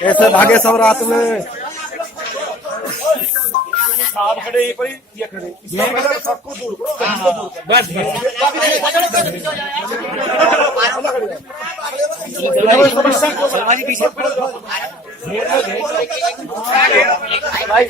कैसे भागे सब रात में। आप खड़े ये पर ये खड़े सबको दूर बस पीछे भाई